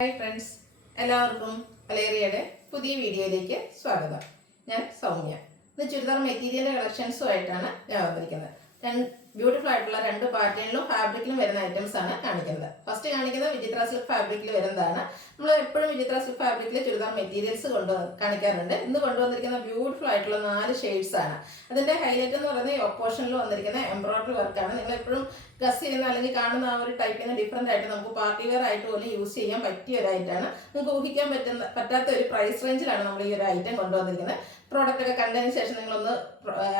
Hi friends, എല്ലാവർക്കും അലേറിയയുടെ പുതിയ വീഡിയോയിലേക്ക് സ്വാഗതം. ഞാൻ സൗമ്യ. ഇന്ന് ചുരിദാർ മെറ്റീരിയൽ കളക്ഷൻസുമായിട്ടാണ് ഞാൻ വന്നിരിക്കുന്നത്. ബ്യൂട്ടിഫുൾ ആയിട്ടുള്ള രണ്ട് പാറ്റേണിലും ഫാബ്രിക്കിലും വരുന്ന ഐറ്റംസ് ആണ് കാണിക്കുന്നത്. ഫസ്റ്റ് കാണിക്കുന്നത് വിചിത്ര സിൽക്ക് ഫാബ്രിക്കിൽ വരുന്നതാണ്. നമ്മൾ എപ്പോഴും വിചിത്ര സിൽക്ക് ഫാബ്രിക്കിൽ ചുരിദാർ മെറ്റീരിയൽസ് കാണിക്കാറുണ്ട്. ഇന്ന് കൊണ്ടുവന്നിരിക്കുന്ന ബ്യൂട്ടിഫുൾ ആയിട്ടുള്ള 4 ഷെയ്ഡ്സ് ആണ്. അതിന്റെ ഹൈലൈറ്റ് എന്ന് പറയുന്നത് ഈ ഓപ്പോഷനിൽ വന്നിരിക്കുന്ന എംബ്രോയിഡറി വർക്കാണ്. നിങ്ങൾ എപ്പോഴും ഗസ് ചെയ്യുന്ന അല്ലെങ്കിൽ കാണുന്ന ആ ഒരു ടൈപ്പിന് ഡിഫറെന്റ് ആയിട്ട് നമുക്ക് പാർട്ടി വെയർ ആയിട്ട് പോലും യൂസ് ചെയ്യാൻ പറ്റിയ ഒരു ഐറ്റമാണ്. നിങ്ങൾക്ക് ഊഹിക്കാൻ പറ്റാത്ത ഒരു പ്രൈസ് റേഞ്ചിലാണ് നമ്മൾ ഈ ഒരു ഐറ്റം കൊണ്ടുവന്നിരിക്കുന്നത്. പ്രോഡക്റ്റ് ഒക്കെ കണ്ടതിന് ശേഷം നിങ്ങളൊന്ന്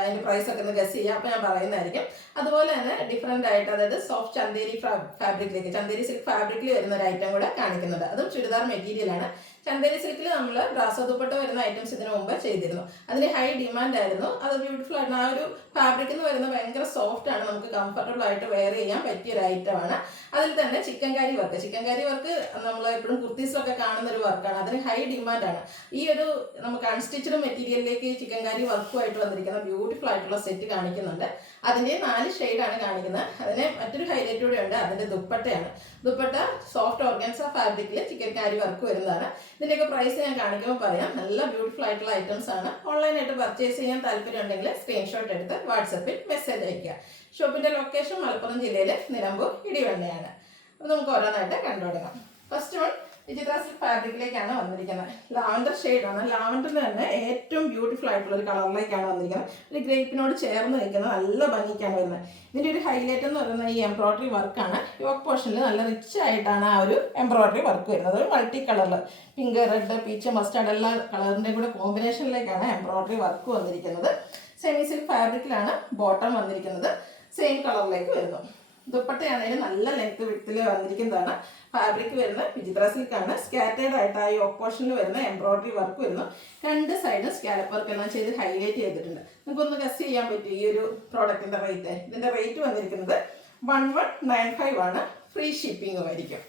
അതിന്റെ പ്രൈസ് ഒക്കെ ഒന്ന് ഗസ് ചെയ്യുക. അപ്പോൾ ഞാൻ പറയുന്നതായിരിക്കും. അതുപോലെ തന്നെ ഡിഫറെന്റ് ആയിട്ട്, അതായത് സോഫ്റ്റ് ചന്തേരി ഫാബ്രിക്കിലേക്ക്, ചന്തേരി സിൽക്ക് ഫാബ്രിക്കിൽ വരുന്ന ഒരു ഐറ്റം കൂടെ കാണിക്കുന്നുണ്ട്. അതും ചുരിദാർ മെറ്റീരിയൽ ആണ്. ചന്തേരി സിൽക്കിൽ നമ്മൾ ബ്രാസോ ദുപ്പട്ട വരുന്ന ഐറ്റംസ് ഇതിനു മുമ്പ് ചെയ്തിരുന്നു. അതിന് ഹൈ ഡിമാൻഡ് ആയിരുന്നു. അത് ബ്യൂട്ടിഫുൾ ആയിട്ട് ആ ഒരു ഫാബ്രിക് എന്ന് പറയുന്നത് ഭയങ്കര സോഫ്റ്റ് ആണ്. നമുക്ക് കംഫർട്ടബിൾ ആയിട്ട് വെയർ ചെയ്യാൻ പറ്റിയ ഒരു ഐറ്റമാണ്. അതിൽ തന്നെ ചിക്കൻ കാരി വർക്ക് നമ്മൾ എപ്പോഴും കുർത്തീസിലൊക്കെ കാണുന്ന ഒരു വർക്കാണ്. അതിന് ഹൈ ഡിമാൻഡാണ്. ഈ ഒരു നമുക്ക് അൺസ്റ്റിച്ചഡ് മെറ്റീരിയലിലേക്ക് ചിക്കൻ കാരി വർക്കുമായിട്ട് വന്നിരിക്കുന്ന ബ്യൂട്ടിഫുൾ ആയിട്ടുള്ള സെറ്റ് കാണിക്കുന്നുണ്ട്. അതിൻ്റെ 4 ഷെയ്ഡാണ് കാണിക്കുന്നത്. അതിന് മറ്റൊരു ഹൈലൈറ്റ് കൂടെ ഉണ്ട്. അതിൻ്റെ ദുപ്പട്ടയാണ്. ദുപ്പട്ട സോഫ്റ്റ് ഓർഗൻസ ഫാബ്രിക്കിൽ ചിക്കൻ കാരി വർക്ക് വരുന്നതാണ്. ഇതിൻ്റെയൊക്കെ പ്രൈസ് ഞാൻ കാണിക്കുമ്പോൾ പറയാം. നല്ല ബ്യൂട്ടിഫുൾ ആയിട്ടുള്ള ഐറ്റംസ് ആണ്. ഓൺലൈനായിട്ട് പർച്ചേസ് ചെയ്യാൻ താല്പര്യം ഉണ്ടെങ്കിൽ സ്ക്രീൻഷോട്ട് എടുത്ത് വാട്സപ്പിൽ മെസ്സേജ് അയയ്ക്കുക. ഷോപ്പിന്റെ ലൊക്കേഷൻ മലപ്പുറം ജില്ലയിലെ നിലമ്പൂർ ഇടിവണ്ണയാണ്. അപ്പോൾ നമുക്ക് ഓരോന്നായിട്ട് കണ്ടു തുടങ്ങാം. ഫസ്റ്റ് വൺ വിചിത്ര സിൽക്ക് ഫാബ്രിക്കിലേക്കാണ് വന്നിരിക്കുന്നത്. ലാവൻഡർ ഷെയ്ഡാണ്. ലാവൻഡറിന് തന്നെ ഏറ്റവും ബ്യൂട്ടിഫുൾ ആയിട്ടുള്ള ഒരു കളറിലേക്കാണ് വന്നിരിക്കുന്നത്. ഒരു ഗ്രേപ്പിനോട് ചേർന്ന് നിൽക്കുന്ന നല്ല ഭംഗിക്കാണ് വരുന്നത്. ഇതിൻ്റെ ഒരു ഹൈലൈറ്റ് എന്ന് പറയുന്നത് ഈ എംബ്രോയിഡറി വർക്കാണ്. യോക്ക് പോർഷനിൽ നല്ല റിച്ച് ആയിട്ടാണ് ആ ഒരു എംബ്രോയിഡറി വർക്ക് വരുന്നത്. ഒരു മൾട്ടി കളറിൽ പിങ്ക്, റെഡ്, പീച്ച്, മസ്റ്റാർഡ് എല്ലാ കളറിൻ്റെ കൂടെ കോമ്പിനേഷനിലേക്കാണ് എംബ്രോയിഡറി വർക്ക് വന്നിരിക്കുന്നത്. സെമി സിൽക്ക് ഫാബ്രിക്കിലാണ് ബോട്ടം വന്നിരിക്കുന്നത്. സെയിം കളറിലേക്ക് വരുന്നു. ദുപ്പട്ടയാണെങ്കിലും നല്ല ലെങ്ത് വിഡ്ത്തിൽ വന്നിരിക്കുന്നതാണ്. ഫാബ്രിക് വരുന്ന വിചിത്ര സിൽക്കാണ്. സ്കാറ്റേഡ് ആയിട്ട് ആ ഓപ്പോഷനിൽ വരുന്ന എംബ്രോയിഡറി വർക്ക് വരുന്നു. രണ്ട് സൈഡും സ്കാലപ്പ് വർക്ക് എല്ലാം ചെയ്ത് ഹൈലൈറ്റ് ചെയ്തിട്ടുണ്ട്. നമുക്കൊന്ന് ഗസ് ചെയ്യാൻ പറ്റും ഈ ഒരു പ്രോഡക്റ്റിന്റെ റേറ്റ്. ഇതിന്റെ റേറ്റ് വന്നിരിക്കുന്നത് 1195 ആണ്. ഫ്രീ ഷിപ്പിംഗും ആയിരിക്കും.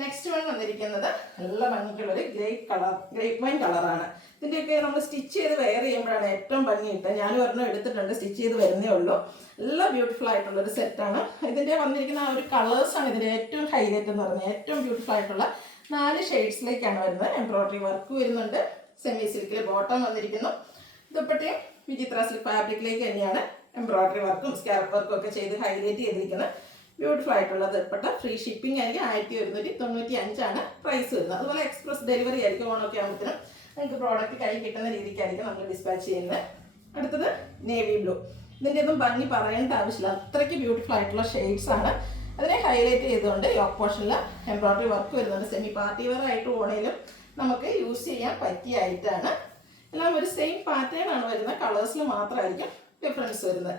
നെക്സ്റ്റ് വൺ വന്നിരിക്കുന്നത് നല്ല ഭംഗിക്കുള്ളൊരു ഗ്രേപ്പ് വൈൻ കളറാണ്. ഇതിൻ്റെയൊക്കെ നമ്മൾ സ്റ്റിച്ച് ചെയ്ത് വെയർ ചെയ്യുമ്പോഴാണ് ഏറ്റവും ഭംഗി കിട്ടുക. ഞാനും ഒരെണ്ണം എടുത്തിട്ടുണ്ട്, സ്റ്റിച്ച് ചെയ്ത് വരുന്നേ ഉള്ളൂ. നല്ല ബ്യൂട്ടിഫുൾ ആയിട്ടുള്ളൊരു സെറ്റാണ്. ഇതിൻ്റെ വന്നിരിക്കുന്ന ആ ഒരു കളേഴ്സാണ് ഇതിൻ്റെ ഏറ്റവും ഹൈലൈറ്റ് എന്ന് പറഞ്ഞാൽ. ഏറ്റവും ബ്യൂട്ടിഫുൾ ആയിട്ടുള്ള 4 ഷെയ്ഡ്സിലേക്കാണ് വരുന്നത്. എംബ്രോയിഡറി വർക്ക് വരുന്നുണ്ട്. സെമി സിൽക്കിൽ ബോട്ടം വന്നിരിക്കുന്നു. ദുപ്പട്ടയും വിചിത്ര സിൽക്ക് ഫാബ്രിക്കിലേക്ക് തന്നെയാണ് എംബ്രോയിഡറി വർക്കും സ്കാലപ്പ് വർക്കും ഒക്കെ ചെയ്ത് ഹൈലൈറ്റ് ചെയ്തിരിക്കുന്നത്. ബ്യൂട്ടിഫുൾ ആയിട്ടുള്ള ദുപ്പട്ട. ഫ്രീ ഷിപ്പിംഗ് ആയിരിക്കും. 1195 ആണ് പ്രൈസ് വരുന്നത്. അതുപോലെ എക്സ്പ്രസ് ഡെലിവറി ആയിരിക്കും. ഓണമൊക്കെ ആകുമ്പോഴത്തേനും നിങ്ങൾക്ക് പ്രോഡക്റ്റ് കൈ കിട്ടുന്ന രീതിക്കായിരിക്കും നമ്മൾ ഡിസ്പാച്ച് ചെയ്യുന്നത്. അടുത്തത് നേവി ബ്ലൂ. ഇതിൻ്റെ ഒന്നും ഭംഗി പറയേണ്ട ആവശ്യമില്ല. അത്രയ്ക്ക് ബ്യൂട്ടിഫുൾ ആയിട്ടുള്ള ഷെയ്ഡ്സ് ആണ്. അതിനെ ഹൈലൈറ്റ് ചെയ്തുകൊണ്ട് യോക്ക് പോർഷനിൽ എംബ്രോയിഡറി വർക്ക് വരുന്നുണ്ട്. സെമി പാർട്ടി വെയർ ആയിട്ട് ഓണയിലും നമുക്ക് യൂസ് ചെയ്യാൻ പറ്റിയ ആയിട്ടാണ്. എല്ലാം ഒരു സെയിം പാറ്റേൺ ആണ് വരുന്നത്. കളേഴ്സിൽ മാത്രമായിരിക്കും ഡിഫറൻസ് വരുന്നത്.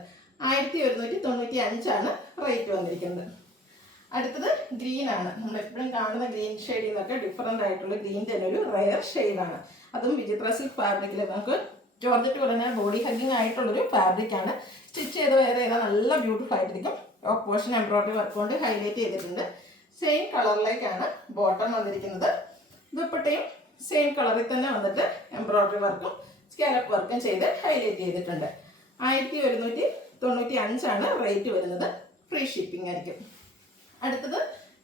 1195 ആണ് റേറ്റ് വന്നിരിക്കുന്നത്. അടുത്തത് ഗ്രീൻ ആണ്. നമ്മൾ എപ്പോഴും കാണുന്ന ഗ്രീൻ ഷെയ്ഡിൽ നിന്നൊക്കെ ഡിഫറെൻ്റ് ആയിട്ടുള്ള ഗ്രീൻ്റെ തന്നെ ഒരു റയർ ഷെയ്ഡാണ്. അതും വിചിത്ര സിൽക്ക് ഫാബ്രിക്കിൽ നമുക്ക് ജോർജറ്റ് പറഞ്ഞാൽ ബോഡി ഹഗ്ഗിങ് ആയിട്ടുള്ളൊരു ഫാബ്രിക്കാണ്. സ്റ്റിച്ച് ചെയ്ത് വേറെ ചെയ്താൽ നല്ല ബ്യൂട്ടിഫുൾ ആയിട്ടിരിക്കും. ടോപ്പ് പോർഷൻ എംബ്രോയിഡറി വർക്ക് കൊണ്ട് ഹൈലൈറ്റ് ചെയ്തിട്ടുണ്ട്. സെയിം കളറിലേക്കാണ് ബോട്ടം വന്നിരിക്കുന്നത്. ദുപ്പട്ടയും സെയിം കളറിൽ തന്നെ വന്നിട്ട് എംബ്രോയിഡറി വർക്കും സ്കാലപ്പ് വർക്കും ചെയ്ത് ഹൈലൈറ്റ് ചെയ്തിട്ടുണ്ട്. 1195 ആണ് റേറ്റ് വരുന്നത്. ഫ്രീ ഷിപ്പിംഗ് ആയിരിക്കും. അടുത്തത്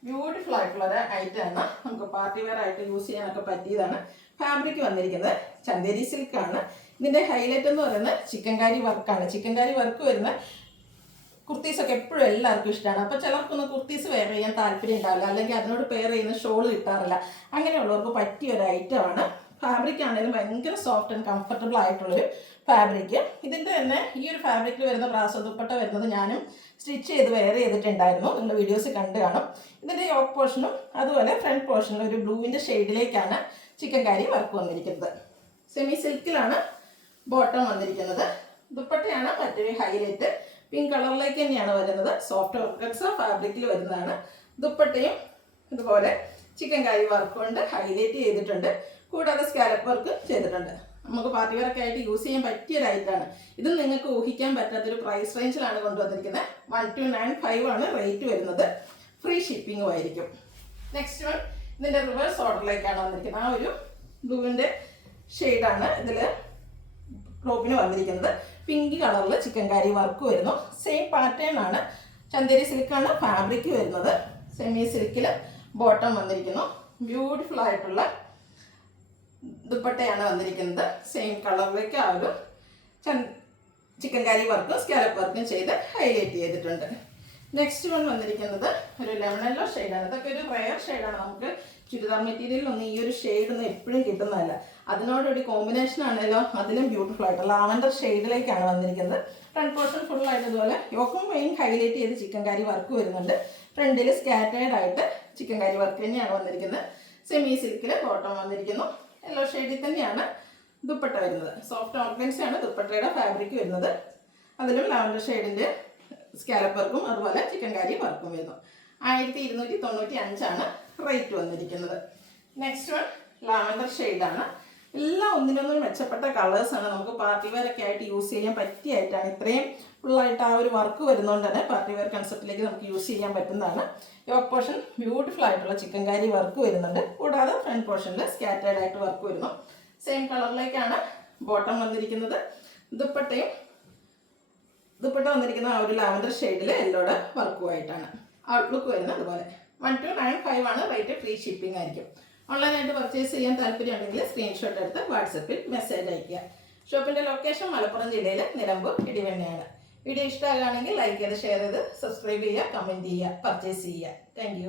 ബ്യൂട്ടിഫുൾ ആയിട്ടുള്ള ഒരു ഐറ്റം ആണ്. നമുക്ക് പാർട്ടി വെയർ ആയിട്ട് യൂസ് ചെയ്യാനൊക്കെ പറ്റിയതാണ്. ഫാബ്രിക് വന്നിരിക്കുന്നത് ചന്തേരി സിൽക്കാണ്. ഇതിൻ്റെ ഹൈലൈറ്റ് എന്ന് പറയുന്നത് ചിക്കൻ കാരി വർക്കാണ്. ചിക്കൻ കാരി വർക്ക് വരുന്ന കുർത്തീസൊക്കെ എപ്പോഴും എല്ലാവർക്കും ഇഷ്ടമാണ്. അപ്പോൾ ചിലർക്കൊന്നും കുർത്തീസ് വെയർ ചെയ്യാൻ താല്പര്യം ഉണ്ടാവില്ല, അല്ലെങ്കിൽ അതിനോട് പെയർ ചെയ്യുന്ന ഷോൾ കിട്ടാറില്ല. അങ്ങനെയുള്ളവർക്ക് പറ്റിയ ഒരു ഐറ്റമാണ്. ഫാബ്രിക് ആണെങ്കിലും ഭയങ്കര സോഫ്റ്റ് ആൻഡ് കംഫർട്ടബിൾ ആയിട്ടുള്ളൊരു ഫാബ്രിക്. ഇതിൻ്റെ തന്നെ ഈ ഒരു ഫാബ്രിക്കിൽ വരുന്ന ബ്രാസോ ദുപ്പട്ട വരുന്നത് ഞാനും സ്റ്റിച്ച് ചെയ്ത് വെയർ ചെയ്തിട്ടുണ്ടായിരുന്നു. നിങ്ങൾ വീഡിയോസ് കണ്ടു കാണും. ഇതിൻ്റെ യോക്ക് പോർഷനും അതുപോലെ ഫ്രണ്ട് പോർഷനിലും ഒരു ബ്ലൂവിൻ്റെ ഷെയ്ഡിലേക്കാണ് ചിക്കൻ കാരി വർക്ക് വന്നിരിക്കുന്നത്. സെമി സിൽക്കിലാണ് ബോട്ടം വന്നിരിക്കുന്നത്. ദുപ്പട്ടയാണ് മറ്റൊരു ഹൈലൈറ്റ്. പിങ്ക് കളറിലേക്ക് തന്നെയാണ് വരുന്നത്. സോഫ്റ്റ് ഓർഗൻസ ഫാബ്രിക്കിൽ വരുന്നതാണ്. ദുപ്പട്ടയും ഇതുപോലെ ചിക്കൻ കാരി വർക്ക് കൊണ്ട് ഹൈലൈറ്റ് ചെയ്തിട്ടുണ്ട്. കൂടാതെ സ്കാലപ്പ് വർക്ക് ചെയ്തിട്ടുണ്ട്. നമുക്ക് പാർട്ടി വെയറൊക്കെ ആയിട്ട് യൂസ് ചെയ്യാൻ പറ്റിയ ഒരു ഐറ്റമാണ്. ഇതും നിങ്ങൾക്ക് ഊഹിക്കാൻ പറ്റാത്തൊരു പ്രൈസ് റേഞ്ചിലാണ് കൊണ്ടുവന്നിരിക്കുന്നത്. 1295 ആണ് റേറ്റ് വരുന്നത്. ഫ്രീ ഷിപ്പിംഗും ആയിരിക്കും. നെക്സ്റ്റ് വൺ ഇതിൻ്റെ റിവേഴ്സ് ഓർഡറിലേക്കാണ് വന്നിരിക്കുന്നത്. ആ ഒരു ബ്ലൂവിൻ്റെ ഷെയ്ഡാണ് ഇതിൽ ടോപ്പിന് വന്നിരിക്കുന്നത്. പിങ്ക് കളറിൽ ചിക്കൻ കാരി വർക്ക് വരുന്നു. സെയിം പാറ്റേൺ ആണ്. ചന്തേരി സിൽക്കാണ് ഫാബ്രിക് വരുന്നത്. സെമി സിൽക്കിൽ ബോട്ടം വന്നിരിക്കുന്നു. ബ്യൂട്ടിഫുൾ ആയിട്ടുള്ള ദുപ്പട്ടയാണ് വന്നിരിക്കുന്നത്. സെയിം കളറിലേക്ക് ആ ഒരു ചിക്കൻ കറി വർക്കും സ്കാലപ്പ് വർക്കും ചെയ്ത് ഹൈലൈറ്റ് ചെയ്തിട്ടുണ്ട്. നെക്സ്റ്റ് വൺ വന്നിരിക്കുന്നത് ഒരു ലെമൺ യെല്ലോ ഷെയ്ഡാണ്. ഇതൊക്കെ ഒരു റെയർ ഷെയ്ഡാണ്. നമുക്ക് ചുരിദാർ മെറ്റീരിയലൊന്നും ഈ ഒരു ഷെയ്ഡൊന്നും എപ്പോഴും കിട്ടുന്നതല്ല. അതിനോടൊരു കോമ്പിനേഷൻ ആണല്ലോ അതിലും ബ്യൂട്ടിഫുൾ ആയിട്ട് ലാവൻഡർ ഷെയ്ഡിലേക്കാണ് വന്നിരിക്കുന്നത്. ഫ്രണ്ട് പോർഷൻ ഫുൾ ആയിട്ട് ഇതുപോലെ യോക്കും മെയിൻ ഹൈലൈറ്റ് ചെയ്ത് ചിക്കൻ കറി വർക്ക് വരുന്നുണ്ട്. ഫ്രണ്ടിൽ സ്കാറ്റേഡ് ആയിട്ട് ചിക്കൻ കറി വർക്ക് തന്നെയാണ് വന്നിരിക്കുന്നത്. സെമി സിൽക്കിൽ ബോട്ടം വന്നിരിക്കുന്നു. യെല്ലോ ഷെയ്ഡിൽ തന്നെയാണ് ദുപ്പട്ട വരുന്നത്. സോഫ്റ്റ് ഓർഗൻസയാണ് ദുപ്പട്ടയുടെ ഫാബ്രിക് വരുന്നത്. അതിലും ലാവൻഡർ ഷെയ്ഡിൻ്റെ സ്കാലപ്പ് വർക്കും അതുപോലെ ചിക്കൻ കറി വർക്കും വരുന്നു. 1295 റേറ്റ് വന്നിരിക്കുന്നത്. നെക്സ്റ്റ് വൺ ലാവൻഡർ ഷെയ്ഡാണ്. എല്ലാം ഒന്നിനൊന്നും മെച്ചപ്പെട്ട കളേഴ്സാണ്. നമുക്ക് പാർട്ടി വെയർ ഒക്കെ ആയിട്ട് യൂസ് ചെയ്യാൻ പറ്റിയായിട്ടാണ്. ഇത്രയും ഫുള്ളായിട്ട് ആ ഒരു വർക്ക് വരുന്നതുകൊണ്ട് തന്നെ പാർട്ടി വെയർ കൺസെപ്റ്റിലേക്ക് നമുക്ക് യൂസ് ചെയ്യാൻ പറ്റുന്നതാണ്. യോക്ക് പോർഷൻ ബ്യൂട്ടിഫുൾ ആയിട്ടുള്ള ചിക്കൻ കറി വർക്ക് വരുന്നുണ്ട്. കൂടാതെ ഫ്രണ്ട് പോർഷനിൽ സ്കാറ്റേഡ് ആയിട്ട് വർക്ക് വരുന്നു. സെയിം കളറിലേക്കാണ് ബോട്ടം വന്നിരിക്കുന്നത്. ദുപ്പട്ട വന്നിരിക്കുന്ന ആ ഒരു ലാവൻഡർ ഷെയ്ഡിൽ യെല്ലോയുടെ വർക്കുമായിട്ടാണ് ഔട്ട്ലുക്ക് വരുന്നത്. അതുപോലെ 1295 റേറ്റ്. ഫ്രീ ഷിപ്പിംഗ് ആയിരിക്കും. ഓൺലൈനായിട്ട് പർച്ചേസ് ചെയ്യാൻ താല്പര്യമുണ്ടെങ്കിൽ സ്ക്രീൻഷോട്ട് എടുത്ത് വാട്സപ്പിൽ മെസ്സേജ് അയയ്ക്കുക. ഷോപ്പിൻ്റെ ലൊക്കേഷൻ മലപ്പുറം ജില്ലയിൽ നിലമ്പൂർ ഇടിവണ്ണയാണ്. വീഡിയോ ഇഷ്ടമാകുകയാണെങ്കിൽ ലൈക്ക് ചെയ്ത് ഷെയർ ചെയ്ത് സബ്സ്ക്രൈബ് ചെയ്യുക, കമൻറ്റ് ചെയ്യുക, പർച്ചേസ് ചെയ്യുക. താങ്ക്